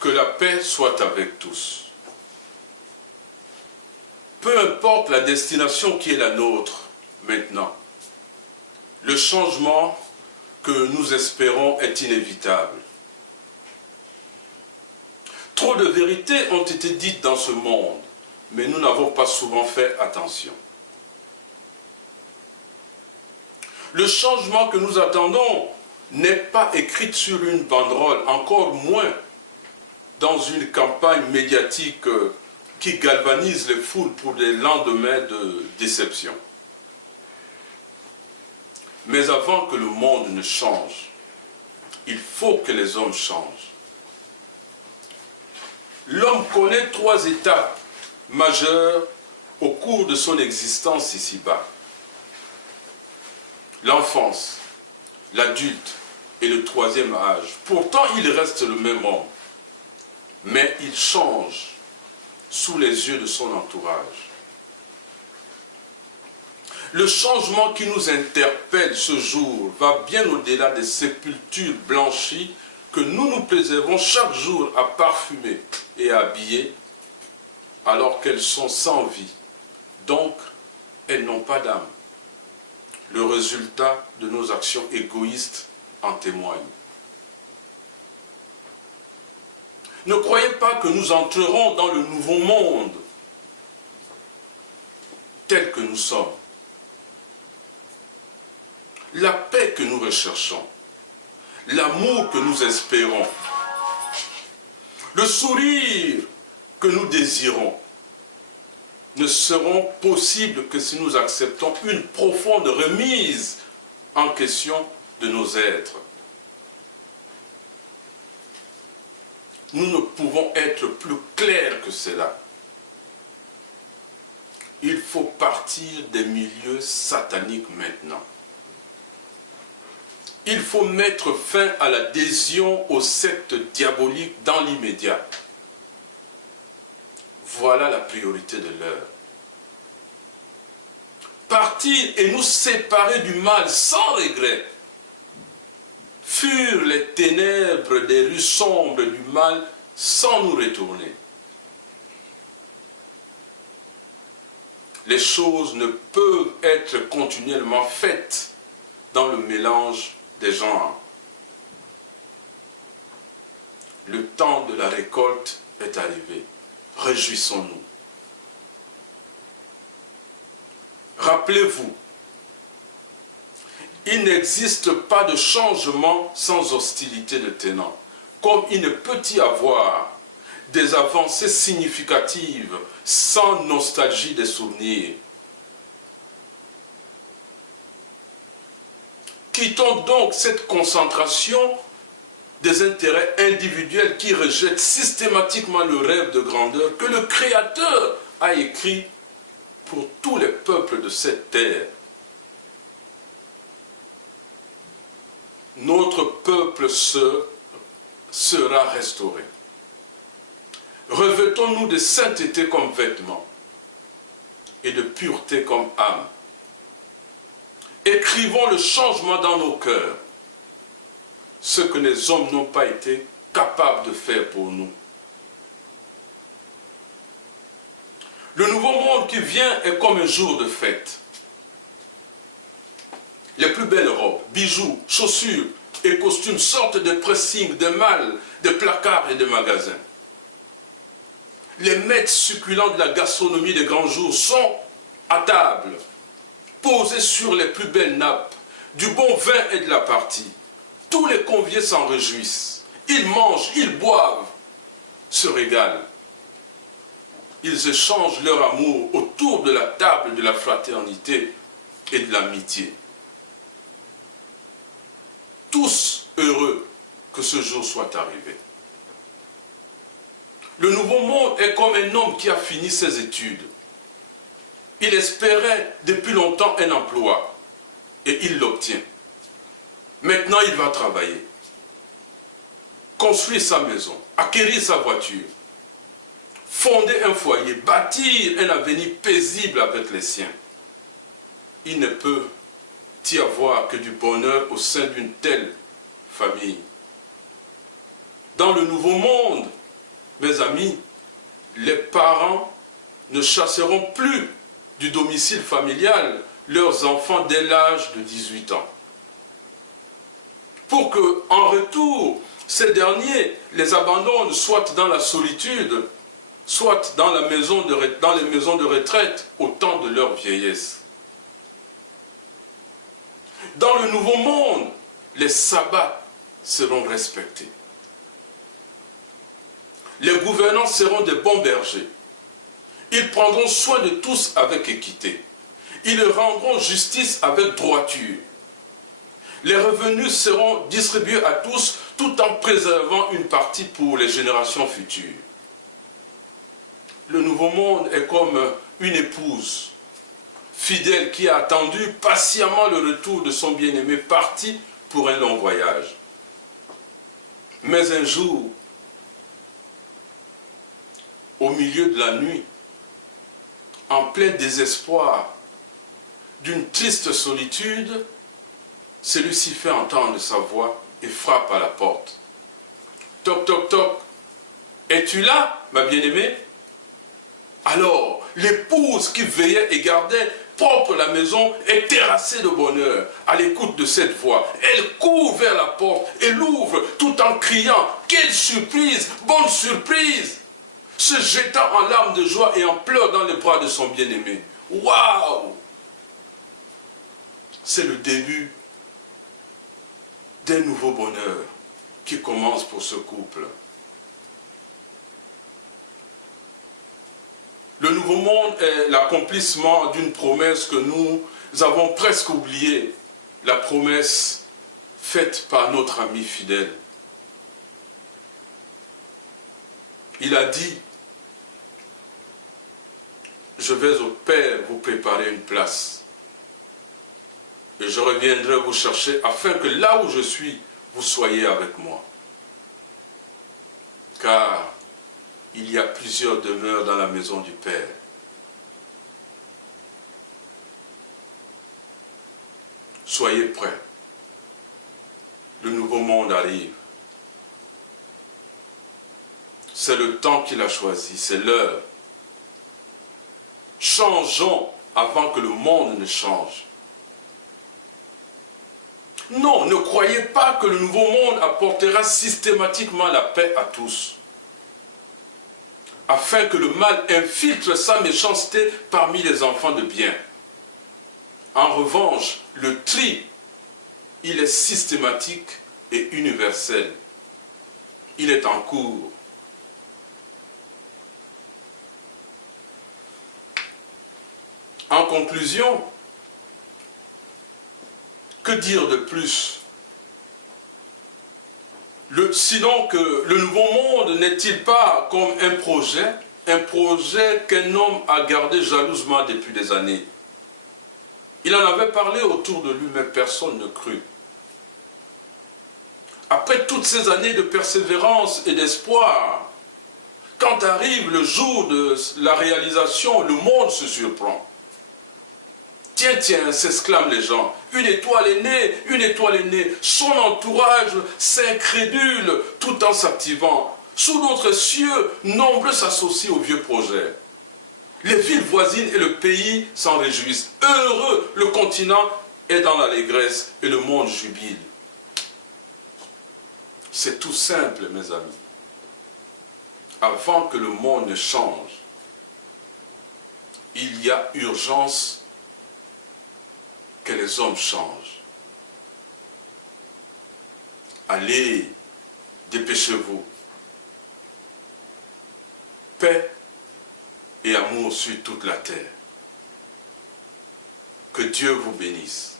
Que la paix soit avec tous. Peu importe la destination qui est la nôtre maintenant, le changement que nous espérons est inévitable. Trop de vérités ont été dites dans ce monde, mais nous n'avons pas souvent fait attention. Le changement que nous attendons n'est pas écrit sur une banderole, encore moins dans une campagne médiatique qui galvanise les foules pour des lendemains de déception. Mais avant que le monde ne change, il faut que les hommes changent. L'homme connaît 3 étapes majeures au cours de son existence ici-bas. L'enfance, l'adulte et le 3e âge. Pourtant, il reste le même homme, mais il change sous les yeux de son entourage. Le changement qui nous interpelle ce jour va bien au-delà des sépultures blanchies que nous nous préservons chaque jour à parfumer et à habiller, alors qu'elles sont sans vie. Donc, elles n'ont pas d'âme. Le résultat de nos actions égoïstes en témoigne. Ne croyez pas que nous entrerons dans le nouveau monde tel que nous sommes. La paix que nous recherchons, l'amour que nous espérons, le sourire que nous désirons, ne seront possibles que si nous acceptons une profonde remise en question de nos êtres. Nous ne pouvons être plus clairs que cela. Il faut partir des milieux sataniques maintenant. Il faut mettre fin à l'adhésion aux sectes diaboliques dans l'immédiat. Voilà la priorité de l'heure. Partir et nous séparer du mal sans regret. Fuir les ténèbres des rues sombres du mal sans nous retourner. Les choses ne peuvent être continuellement faites dans le mélange des genres. Le temps de la récolte est arrivé. Réjouissons-nous. Rappelez-vous, il n'existe pas de changement sans hostilité de tenants, comme il ne peut y avoir des avancées significatives sans nostalgie des souvenirs. Quittons donc cette concentration des intérêts individuels qui rejettent systématiquement le rêve de grandeur que le Créateur a écrit pour tous les peuples de cette terre. Notre peuple sera restauré. Revêtons-nous de sainteté comme vêtements et de pureté comme âme. Écrivons le changement dans nos cœurs, ce que les hommes n'ont pas été capables de faire pour nous. Le nouveau monde qui vient est comme un jour de fête. Les plus belles robes, bijoux, chaussures et costumes sortent de pressings, de malles, de placards et de magasins. Les maîtres succulents de la gastronomie des grands jours sont à table, posés sur les plus belles nappes, du bon vin et de la partie. Tous les conviés s'en réjouissent. Ils mangent, ils boivent, se régalent. Ils échangent leur amour autour de la table de la fraternité et de l'amitié. Tous heureux que ce jour soit arrivé. Le nouveau monde est comme un homme qui a fini ses études. Il espérait depuis longtemps un emploi et il l'obtient. Maintenant, il va travailler, construire sa maison, acquérir sa voiture, fonder un foyer, bâtir un avenir paisible avec les siens. Il ne peut y avoir que du bonheur au sein d'une telle famille. Dans le nouveau monde, mes amis, les parents ne chasseront plus du domicile familial leurs enfants dès l'âge de 18 ans. Pour que, en retour, ces derniers les abandonnent soit dans la solitude, soit dans les maisons de retraite au temps de leur vieillesse. Dans le nouveau monde, les sabbats seront respectés. Les gouvernants seront des bons bergers. Ils prendront soin de tous avec équité. Ils rendront justice avec droiture. Les revenus seront distribués à tous tout en préservant une partie pour les générations futures. Le nouveau monde est comme une épouse fidèle qui a attendu patiemment le retour de son bien-aimé parti pour un long voyage. Mais un jour, au milieu de la nuit, en plein désespoir, d'une triste solitude, celui-ci fait entendre sa voix et frappe à la porte. Toc, toc, toc. Es-tu là, ma bien-aimée? Alors, l'épouse qui veillait et gardait propre la maison est terrassée de bonheur à l'écoute de cette voix. Elle court vers la porte et l'ouvre tout en criant « Quelle surprise! Bonne surprise !» se jetant en larmes de joie et en pleurs dans les bras de son bien-aimé. Waouh! C'est le début d'un nouveau bonheur qui commence pour ce couple. Le nouveau monde est l'accomplissement d'une promesse que nous avons presque oubliée, la promesse faite par notre ami fidèle. Il a dit, je vais au Père vous préparer une place et je reviendrai vous chercher afin que là où je suis, vous soyez avec moi. Car il y a plusieurs demeures dans la maison du Père. Soyez prêts. Le nouveau monde arrive. C'est le temps qu'il a choisi, c'est l'heure. Changeons avant que le monde ne change. Non, ne croyez pas que le nouveau monde apportera systématiquement la paix à tous, afin que le mal infiltre sa méchanceté parmi les enfants de bien. En revanche, le tri, il est systématique et universel. Il est en cours. En conclusion, que dire de plus? Sinon que le nouveau monde n'est-il pas comme un projet qu'un homme a gardé jalousement depuis des années. Il en avait parlé autour de lui, mais personne ne crut. Après toutes ces années de persévérance et d'espoir, quand arrive le jour de la réalisation, le monde se surprend. Tiens, tiens, s'exclament les gens, une étoile est née, son entourage s'incrédule tout en s'activant. Sous notre cieux, nombreux s'associent au vieux projet. Les villes voisines et le pays s'en réjouissent. Heureux, le continent est dans l'allégresse et le monde jubile. C'est tout simple, mes amis. Avant que le monde ne change, il y a urgence que les hommes changent. Allez, dépêchez-vous. Paix et amour sur toute la terre. Que Dieu vous bénisse.